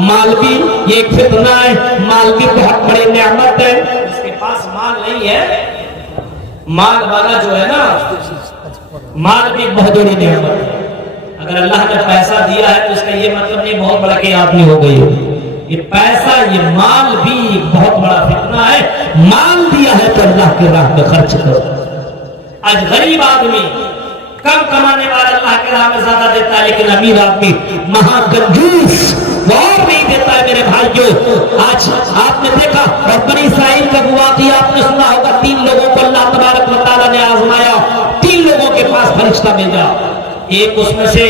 مال بھی ایک فتنہ ہے، مال بھی بہت بڑی نعمت ہے۔ جس کے پاس مال نہیں ہے، مال والا جو ہے نا، مال بھی بہت بڑی نعمت ہے۔ اگر اللہ نے پیسہ دیا ہے تو اس کا یہ مطلب نہیں بہت بڑا کہ آدمی ہو گئی ہو۔ یہ پیسہ، یہ مال بھی بہت بڑا فتنہ ہے۔ مال دیا ہے تو اللہ کی راہ میں خرچ کرو۔ آج غریب آدمی کم کمانے والا اللہ کے راہ میں زیادہ دیتا ہے، لیکن امیر آدمی مہا کنجوس وہ اور نہیں دیتا ہے۔ میرے بھائیو، آج آپ نے دیکھا اور بنی اسرائیل کا واقعہ آپ نے سنا ہوگا، 3 لوگوں کو اللہ تبارک و تعالیٰ نے آزمایا، 3 لوگوں کے پاس فرشتہ بھیجا۔ ایک اس میں سے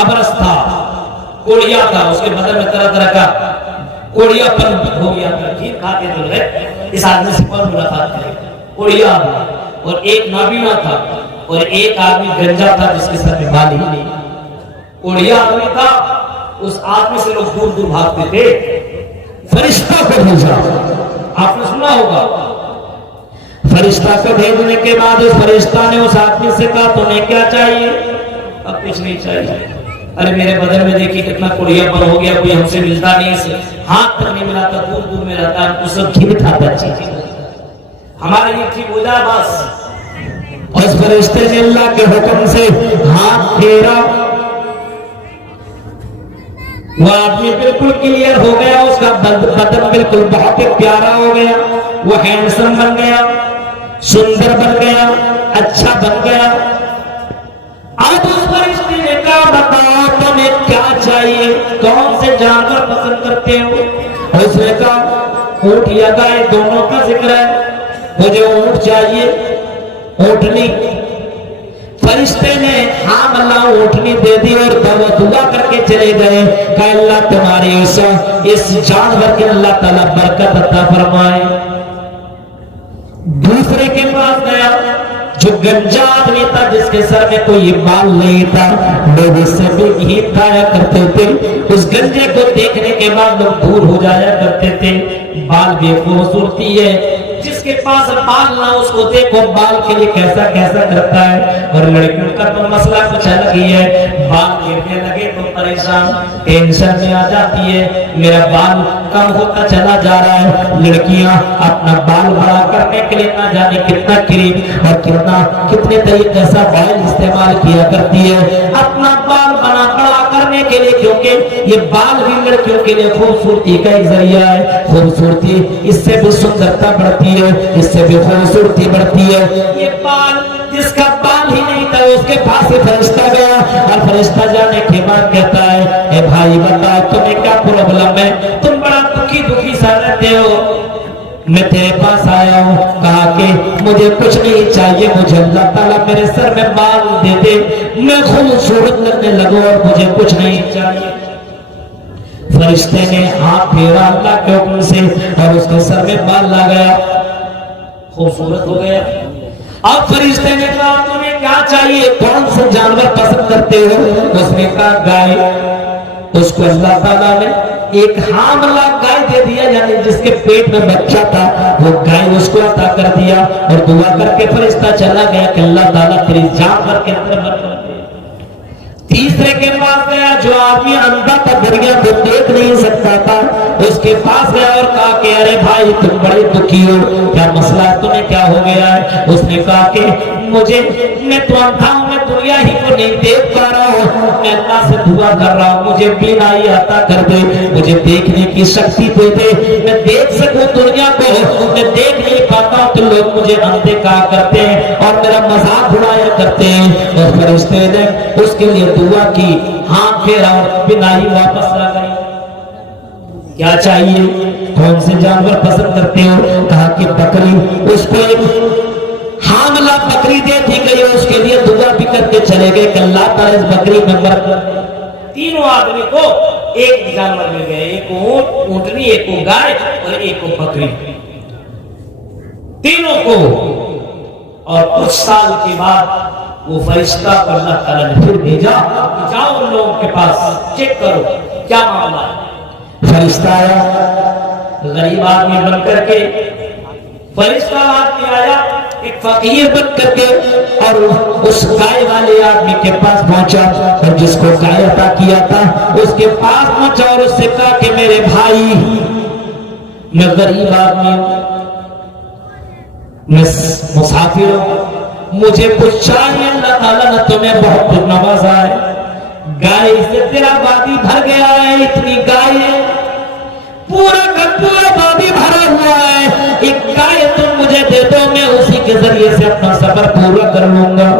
ابرص تھا، کوڑیا تھا، اس کے بدن میں طرح طرح کا کوڑیا پن ہو گیا تھا، کھیر کھاتے جو ہے اس آدمی سے کون ملاقات کرے، کوڑیا آدمی۔ اور ایک نابینا تھا، اور ایک آدمی گنجا تھا جس کے سر میں بال ہی نہیں۔ کوڑیا آدمی تھا، اس آدمی سے لوگ دور دور بھاگتے تھے۔ فرشتہ کو بھیجا، آپ نے سنا ہوگا۔ فرشتہ کو بھیجنے کے بعد اس فرشتہ نے اس آدمی سے کہا تمہیں کیا چاہیے؟ اب کچھ نہیں چاہیے۔ ارے میرے بدن میں دیکھیے کتنا کوڑیا پر ہو گیا، کوئی ہم سے ملتا نہیں، اسے ہاتھ تک نہیں ملاتا، دور دور میں رہتا ہے، ہم کو سب کھیر کھاتا چاہیے، ہمارا یہ ٹھیک ہو جائے بس۔ اس فرشتے نے اللہ کے حکم سے ہاتھ پھیرا، وہ آدمی بالکل کلیئر ہو گیا، اس کا بدن بالکل بہت ہی پیارا ہو گیا، وہ ہینڈسم بن گیا، سندر بن گیا، اچھا بن گیا۔ اب اس فرشتے نے کہا بتاؤ تمہیں کیا چاہیے، کون سے جانور پسند کرتے ہو؟ اس نے کہا اونٹ یا گائے دونوں کا ذکر ہے، مجھے اونٹ چاہیے، اونٹنی۔ فرشتے نے ہاں اللہ اونٹنی دے دی اور دعا کر کے چلے گئے کہ اللہ تمہاری اس جانور کے اللہ تعالیٰ برکت عطا فرمائے۔ دوسرے کے پاس گیا جو گنجا آدمی تھا، جس کے سر میں کوئی بال نہیں تھا، لوگ اس سے بھی گھیت کھایا کرتے تھے، اس گنجے کو دیکھنے کے بعد لوگ دور ہو جایا کرتے تھے۔ بال بھی خوبصورتی ہے، جس کے پاس بال نہ اس کو دیکھو بال کے لیے کیسا کیسا کرتا ہے۔ اور لڑکیوں کا تو مسئلہ کچھ الگ ہی ہے، بال گرنے لگے تو پریشان ٹینشن میں آ جاتی ہے، میرا بال کم ہوتا چلا جا رہا ہے۔ لڑکیاں اپنا بال بڑا کرنے کے لیے نہ جانے کتنا کریم اور کتنے طریقے سے آئل استعمال کیا کرتی ہے اپنا بال بڑا کرنے کے لیے، کیونکہ یہ بال بھی لڑکیوں کے لیے خوبصورتی کا ایک ذریعہ ہے۔ خوبصورتی اس سے بھی سندرتا بڑھتی ہے، اس سے بھی خوبصورتی بڑھتی ہے۔ یہ بال جس کا بال ہی نہیں تھا اس کے پاس ہی فرشتہ گیا، اور فرشتہ جانے کے بعد کہتا ہے اے بھائی بتا تمہیں کیا پرابلم ہے، تم بڑا دکھی سا رہتے ہو، میں تیرے پاس آیا ہوں۔ کہا کہ مجھے کچھ نہیں چاہیے، مجھے اللہ تعالیٰ میرے سر میں بال دے دے، میں خوبصورت لگنے لگوں، اور مجھے کچھ نہیں چاہیے۔ فرشتے نے ہاتھ پھیرا اللہ کے حکم سے اور اس کے سر میں بال لا گیا، خوبصورت ہو گیا۔ اب فرشتے نے کہا تمہیں کیا چاہیے، کون سے جانور پسند کرتے ہو؟ اس نے کہا گائے۔ اس کو اللہ تعالیٰ نے ایک حاملہ گائے دے دیا، یعنی جس کے پیٹ میں بچہ تھا وہ گائے اس کو عطا کر دیا، اور دعا کر کے فرشتہ چلا گیا کہ اللہ تعالیٰ تیری جانور کے اندر برکت دے۔ تیسرے کے پاس گیا جو آدمی اندھا تھا، دریا کو دیکھ نہیں سکتا تھا، اس کے پاس گیا اور کہا کہ ارے بھائی تم بڑے دکھی ہو، کیا مسئلہ ہے، تمہیں کیا ہو گیا ہے؟ اس نے کہا کہ میں تو اندھا ہوں، میں دنیا ہی کو نہیں دیکھ پا رہا ہوں، میں اللہ سے دعا کر رہا ہوں مجھے بینائی عطا کر دے، مجھے دیکھنے کی شکتی دے دے، میں دیکھ سکوں دنیا کو، میں دیکھ نہیں پاتا ہوں تو لوگ مجھے اندھے کہا کرتے ہیں اور میرا مذاق اڑایا کرتے ہیں۔ اور فرشتے نے اس کے لیے دعا کی، ہاتھ پھیرا اور بینائی واپس آ گئی۔ کیا چاہیے، کون سے جانور پسند کرتے ہو؟ کہا کہ بکری۔ اس کو ایک حاملہ بکری دے دی گئی، اس کے لیے دعا بھی کر کے چلے گئے کہ اللہ تعالیٰ اس بکری میں برکت دے۔ تینوں آدمی کو ایک جانور مل گئے، ایک کو اونٹنی، ایک کو گائے اور ایک کو بکری، تینوں کو۔ اور کچھ سال کے بعد وہ فرشتہ کو اللہ تعالیٰ نے پھر بھیجا، جاؤ ان لوگوں کے پاس چیک کرو کیا معاملہ ہے۔ فرشتہ آیا غریب آدمی بن کر کے، فرشتہ آدمی آیا ایک فقیر بن کر کے اور اس گائے والے آدمی کے پاس پہنچا اور جس کو گائے عطا کیا تھا اس کے پاس پہنچا اور اس سے کہا کہ میرے بھائی میں غریب آدمی ہوں، میں مسافر ہوں، مجھے کچھ چاہیے، اللہ تعالیٰ نے تمہیں بہت کچھ نوازا ہے، گائے سے تیرا وادی بھر گیا ہے، اتنی گائے ہے، پورا کا پورا وادی بھرا ہوا ہے، ایک گائے تم مجھے دے دو، میں اسی کے ذریعے سے اپنا سفر پورا کر لوں گا۔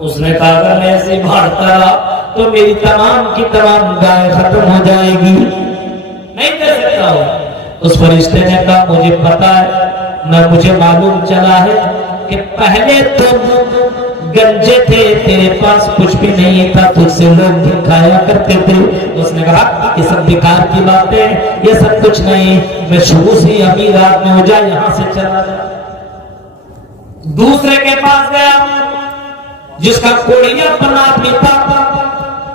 اس نے کہا اگر میں ایسے بھاڑتا رہا تو میری تمام کی تمام گائے ختم ہو جائے گی، نہیں دے سکتا ہوں۔ اس فرشتے نے کہا مجھے پتا ہے، مجھے معلوم چلا ہے کہ پہلے تم گنجے تھے، تیرے پاس کچھ بھی نہیں تھا، تجھ سے لوگ بھی کھایا کرتے تھے۔ اس نے کہا یہ سب بیکار کی باتیں، یہ سب کچھ نہیں، میں شروع سے ہی امیر آدمی ہو جائے، یہاں سے چلا جا۔ دوسرے کے پاس گیا جس کا کوڑیا پن آدمی تھا،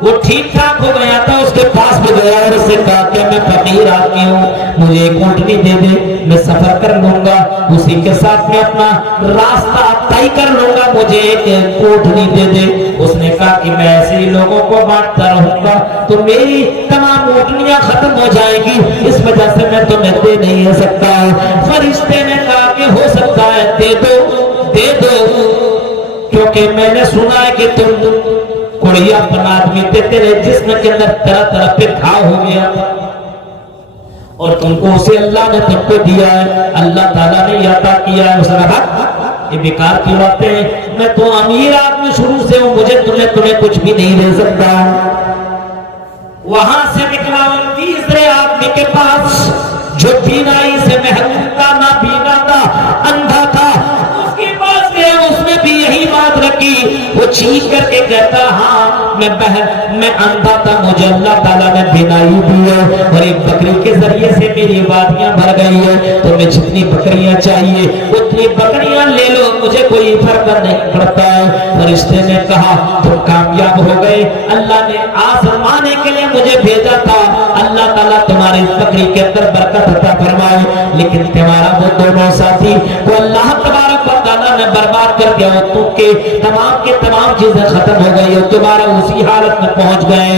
وہ ٹھیک ٹھاک ہو گیا تھا، اس کے پاس بھی گیا اور اسے کہا کہ میں فقیر آدمی ہوں، مجھے ایک اونٹنی دے دے، میں سفر کر لوں گا، اسی کے ساتھ میں اپنا راستہ طے کر لوں گا، مجھے ایک اونٹنی دے دے۔ اس نے کہا کہ میں ایسے ہی لوگوں کو بانٹتا رہوں گا تو میری تمام اونٹنیاں ختم ہو جائیں گی، اس وجہ سے میں تمہیں دے نہیں سکتا ہوں۔ فرشتے نے کہا کہ ہو سکتا ہے دے دو، دے دو، کیونکہ میں نے سنا ہے کہ تم کوڑیا پن آدمی تھے، تیرے جسم کے اندر طرح طرح پہ گھاؤ ہو گیا اور تم کو اسے اللہ نے تم کو دیا ہے، اللہ تعالیٰ نے عطا کیا ہے۔ اس نے کہا یہ بیکار کی باتیں ہیں، میں تو امیر آدمی شروع سے ہوں، مجھے تمہیں کچھ بھی نہیں دے سکتا۔ وہاں سے نکلا اور تیسرے آدمی کے پاس جو بینائی سے محروم تھا، نابینا تھا، اندھا تھا، اس کے پاس گیا، اس نے بھی یہی بات رکھی، وہ چیخ کر کے کہتا ہاں میں اندھا تھا، مجھے اللہ تعالیٰ نے بینائی دی ہے اور ایک بکری کے ذریعے سے میری وادیاں بھر گئی ہے، تمہیں جتنی بکریاں چاہیے اتنی بکریاں لے لو، مجھے کوئی فرق نہیں پڑتا ہے۔ فرشتے نے کہا تم کامیاب ہو گئے، اللہ نے آزمانے کے لیے مجھے بھیجا تھا، اللہ تعالیٰ تمہاری بکری کے اندر برکت عطا فرمائے، لیکن تمہارا وہ دونوں ساتھی وہ اللہ تبارک و تعالیٰ نے برباد کر دیا، تم کے تمام چیزیں ختم ہو گئی اور تمہارا اسی حالت میں پہنچ گئے۔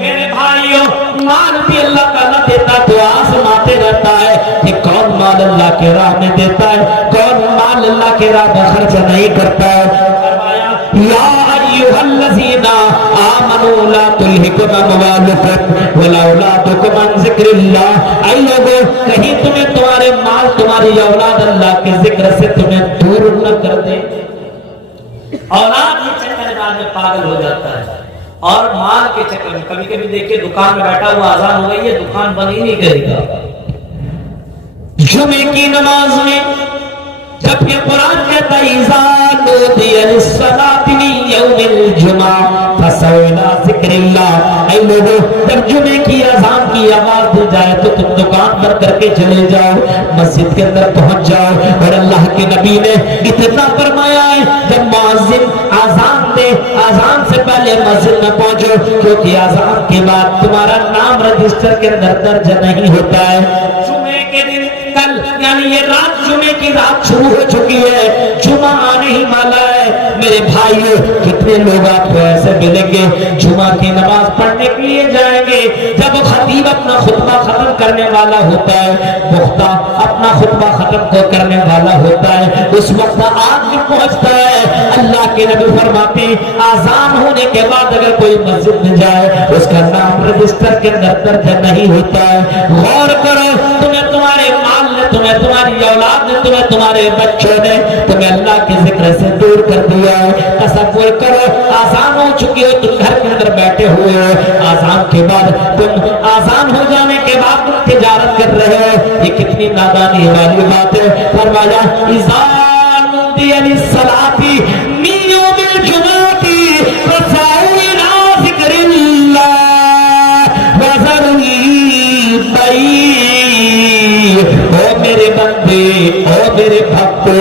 میرے بھائیوں، مال بھی اللہ تعالیٰ دیتا تو آزماتے رہتا ہے کہ کون مال اللہ کے راہ میں دیتا ہے، کون مال اللہ کے راہ میں خرچ نہیں کرتا ہے۔ فرمایا یا ایھا الذین آمنوا لا تلھکم اموالکم ولا اولادکم عن ذکر اللہ، اے لوگوں کہیں تمہیں تمہارے مال تمہاری اولاد اللہ کے ذکر سے تمہیں دور نہ کر دے۔ اولاد کے چکر میں پاگل ہو جاتا ہے اور مال کے چکر میں کبھی کبھی دیکھیں دکان میں بیٹھا ہوا اذان ہو گئی ہے، دکان بند ہی نہیں کرے گا۔ جمعے کی نماز میں جب کہ قرآن کہتا ہے اذا نودی للصلاۃ من یوم الجمعہ فاسعوا الی ذکر اللہ، اے لوگوں جب جمعے کی اذان کی آواز دی جائے تو تم دکان بند کر کے چلے جاؤ، مسجد کے اندر پہنچ جاؤ۔ اور اللہ کے نبی نے اتنا فرمایا ہے جب مؤذن اذان دے اذان سے پہلے مسجد میں پہنچو، کیونکہ اذان کے بعد تمہارا نام رجسٹر کے اندر درج نہیں ہوتا ہے۔ جمعے کے دن کل یعنی یہ رات جمعے کی رات شروع ہو چکی ہے، جمعہ آنے ہی والا ہے۔ میرے بھائیو کتنے لوگ آپ کو ایسے ملیں گے جمعہ کی نماز پڑھنے کے لیے جائیں گے، جب خطیب اپنا خطبہ ختم کرنے والا ہوتا ہے، مختہ اپنا خطبہ ختم کرنے والا ہوتا ہے، اس وقت آدمی پہنچتا ہے۔ اللہ کے نبی فرماتے ہیں آذان ہونے کے بعد اگر کوئی مسجد میں جائے اس کا نام رجسٹر کے اندر درج نہیں ہوتا ہے۔ غور کرو، تمہیں تمہارے مال نے، تمہیں تمہاری اولاد نے، تمہیں تمہارے بچوں نے تمہیں اللہ کے ذکر سے دور کر دیا ہے۔ تصور کرو آذان ہو چکی ہو، تم گھر کے اندر بیٹھے ہوئے ہو، آذان کے بعد تم آذان ہو جانے کے بعد تم تجارت کر رہے ہو، یہ کتنی نادانی والی بات ہے۔ فرمایا اذا نودی للصلاۃ من یوم الجمعۃ فاسعوا الی ذکر اللہ وذروا البیع۔ او میرے بندے، او میرے بھکتو،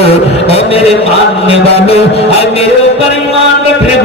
او میرے ماننے والوں، اے میرے اوپر ایمان رکھنے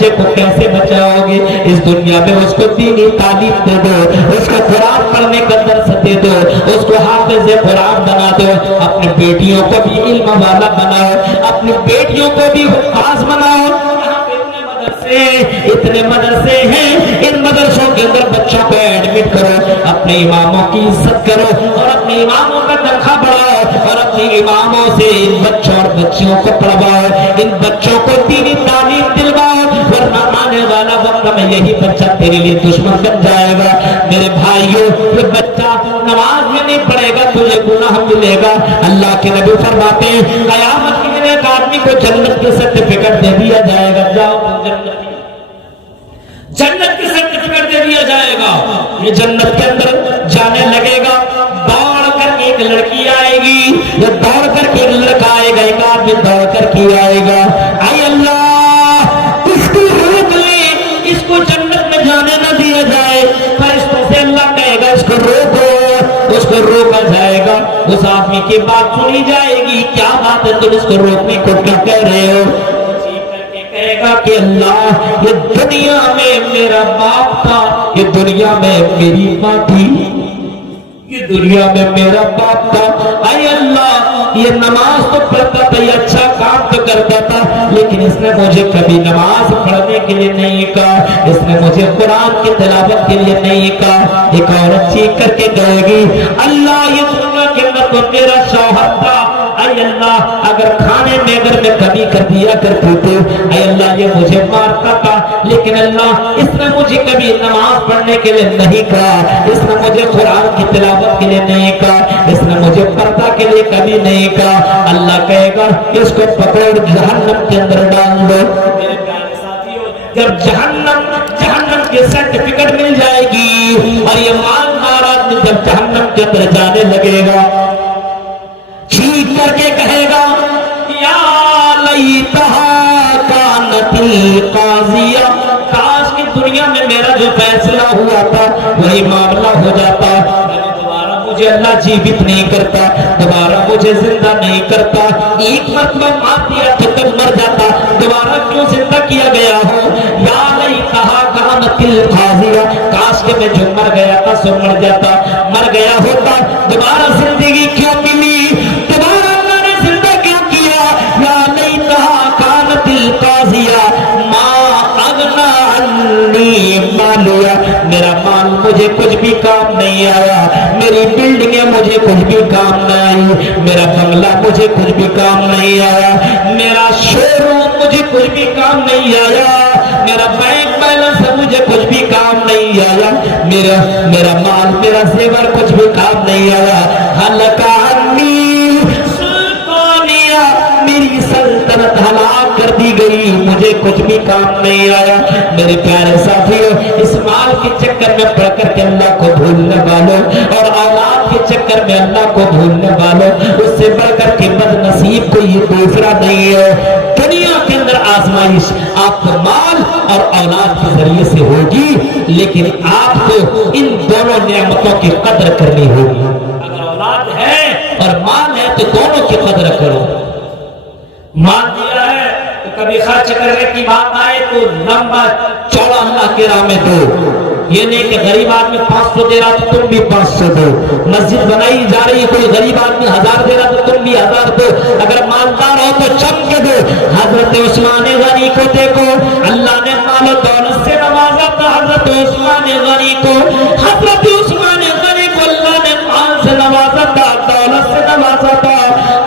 بچے کو کیسے بچاؤ گے؟ اس دنیا میں اس کو دینی تعلیم دے دو، اس کو قرآن پڑھنے کا درس دے دو، اس کو حافظ قرآن بنا دو، اپنی بیٹیوں کو بھی علم والا بناؤ، اپنی بیٹیوں کو بھی حفاظ بناؤ۔ اتنے مدرسے ہیں، ان مدرسوں کے اندر بچوں کو ایڈمٹ کرو، اپنے اماموں کی عزت کرو اور اپنے اماموں کا تنخواہ بڑھاؤ اور اپنے اماموں سے ان بچوں اور بچیوں کو پڑھواؤ، ان بچوں کو دینی تعلیم دلواؤ، ورنہ آنے والا وقت میں یہی بچہ تیرے لیے دشمن بن جائے گا۔ میرے بھائیوں، یہ بچہ نماز میں نہیں پڑھے گا تجھے گناہ ملے گا۔ اللہ کے نبی فرماتے ہیں قیامت کے دن ایک آدمی کو جنت کے سرٹیفکیٹ دے دیا جائے گا، جاؤ جنت کے سرٹیفکیٹ دے دیا جائے گا۔ یہ جنت کے اندر جانے لگے گا، دوڑ کر کے ایک لڑکی آئے گی، یہ دوڑ کر کے ایک لڑکا آئے گا، ایک آدمی دوڑ کر کے آئے گا، اے اللہ اس کو روک لے، اس کو جنت میں جانے نہ دیا جائے۔ فرشتوں سے اللہ کہے گا اس کو روکو، اس کو روکا جائے گا، اس آدمی کی بات سنی جائے گی، کیا بات ہے تم اس کو روکنے کو کیا کہہ رہے ہو؟ کہے گا کہ اللہ یہ دنیا میں میرا باپ تھا، یہ دنیا میں میری ماں تھی، یہ دنیا میں میرا باپ تھا، اے اللہ یہ نماز تو پڑھتا تھا، یہ اچھا کام تو کرتا تھا، لیکن اس نے مجھے کبھی نماز پڑھنے کے لیے نہیں کہا، اس نے مجھے قرآن کی تلاوت کے لیے نہیں کہا۔ ایک عورت چیخ کر کے کہے گی اللہ یہ دنیا کے اندر تو میرا شوہر تھا، اے اللہ اگر کھانے میں اگر میں کمی کر دیا کرتی تھی، اے اللہ یہ مجھے مارتا تھا، لیکن اللہ اس نے مجھے کبھی نماز پڑھنے کے لیے نہیں کہا، اس نے مجھے قرآن کی تلاوت کے لیے نہیں کہا، اس نے مجھے پردہ کے لیے کبھی نہیں کہا۔ اللہ کہے گا اس کو پکڑ جہنم کے اندر ڈال دو۔ میرے پیارے ساتھیوں، جب جہنم کے سرٹیفکیٹ مل جائے گی اور یہ مالدار آدمی جب جہنم کے اندر جانے لگے گا، چیخ کر کے کہے گا یا لیتہا کانتی قاضیہ، کاش کی دنیا میں میرا جو فیصلہ ہوا تھا وہی معاملہ ہو جاتا، دوبارہ مجھے اللہ جیوت نہیں کرتا، دوبارہ مجھے زندہ نہیں کرتا، ایک مرتبہ مار دیا تو تب مر جاتا، دوبارہ کیوں زندہ کیا گیا ہو؟ یا لیتہا کانتی قاضیہ، کاش کہ میں جو مر گیا تھا سو مر جاتا، مر گیا ہوتا، دوبارہ زندگی کیوں ملی، دوبارہ اللہ نے زندہ کیوں کیا؟ یا لیتہا کانتی قاضیہ ما اغنی عنی مالیہ، میرا مال مجھے کچھ بھی کام نہیں آیا، میری بلڈنگیں مجھے کچھ بھی کام نہ آئی، میرا بنگلہ مجھے کچھ بھی کام نہیں آیا، میرا شو روم مجھے کچھ بھی کام نہیں آیا، میرا بینک بیلنس مجھے کچھ بھی کام نہیں آیا، میرا مال میرا زیور کچھ بھی کام نہیں آیا، ہلک عنی سلطانیہ، میری سلطنت ہلاک کر دی گئی، مجھے کچھ بھی کام نہیں آیا۔ میرے پیارے ساتھیوں، اس مال کے چکر میں پڑھ کر کے اللہ کو بھولنے والوں اور اولاد کے چکر میں اللہ کو بھولنے والوں، اس سے بڑھ کر کے بد نصیب کو یہ دوسرا نہیں ہے۔ دنیا کے اندر آزمائش آپ کو مال اور اولاد کے ذریعے سے ہوگی، لیکن آپ کو ان دونوں نعمتوں کی قدر کرنی ہوگی۔ اگر اولاد ہے اور مال ہے تو دونوں کی قدر کرو۔ مال دیا ہے تو کبھی خرچ کرنے کی بات آئے تو لمبا چوڑا اللہ کی راہ میں دو، یہ نہیں کہ غریب آدمی 500 دے رہا تو تم بھی 500 دو، مسجد بنائی جا رہی ہے کوئی غریب آدمی 1000 دے رہا تو تم بھی 1000 دو، اگر مالدار ہو تو چم کے دو۔ حضرت عثمان غنی کو دیکھو، اللہ نے مال و دولت سے نوازا تھا حضرت عثمان غنی کو، حضرت عثمان غنی کو اللہ نے مال سے نوازا تھا، دولت سے نوازا تھا۔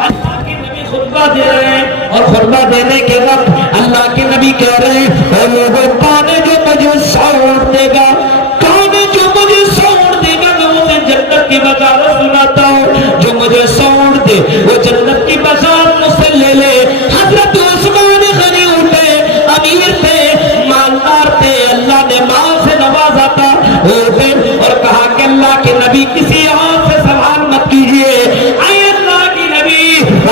اللہ کے نبی خطبہ دے رہے ہیں اور خطبہ دینے کے وقت اللہ کے نبی کہہ رہے ہیں اے لوگوں، کون ہے جو مجھے سوڑ دے گا، کون ہے جو مجھے سوڑ دے گا، میں اسے جنت کی بشارت سناتا ہوں، جو مجھے سوڑ دے وہ جنت کی بشارت مجھ سے لے لے۔ حضرت عثمان غنی اٹھے، امیر تھے، مالدار تھے، اللہ نے مال سے نوازا تھا، اٹھے اور کہا کہ اللہ کے نبی کسی اور سے سوال مت کیجیے، اے اللہ کے نبی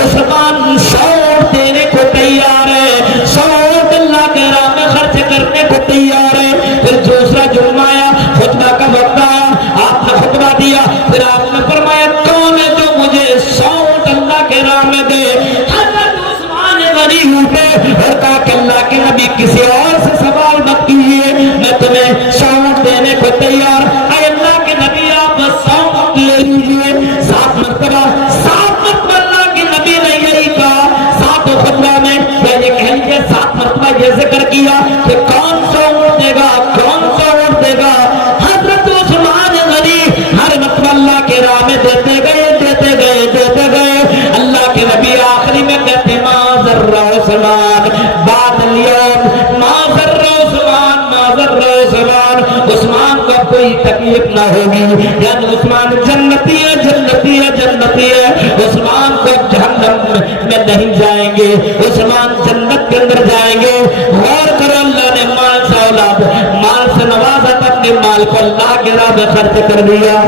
عثمان سوڑ دینے کو تیار ہے، سوڑ اللہ کے راہ میں خرچ کرنے کو تیار ہے۔ پھر دوسرا جمعہ آیا، خطبہ کا وقت آیا، آپ نے خطبہ دیا، پھر آپ نے فرمایا کون ہے جو مجھے سوڑ اللہ کے راہ میں دے۔ حضرت عثمان غنی اٹھے اور کہا کہ اللہ کے نبی کسی اور سے سوال کیا کہ کون سا اونٹ دے گا، کون سا اونٹ دے گا. حضرت عثمان غنی ہر مرتبہ اللہ کے راہ میں دیتے گئے دیتے گئے دیتے گئے. اللہ کے نبی آخری میں کہتے ما ضر عثمان بعد اليوم، ما ضر عثمان، ما ضر عثمان، عثمان کو کوئی تکلیف نہ ہوگی. یعنی عثمان جنتی ہے جنتی ہے جنتی ہے. عثمان کو جہنم میں نہیں جائیں گے، عثمان جنت کے اندر جائیں گے. غور کرو، اللہ نے مال سے اولاد، مال سے نوازا، اپنے مال کو اللہ کے راہ میں خرچ کر دیا.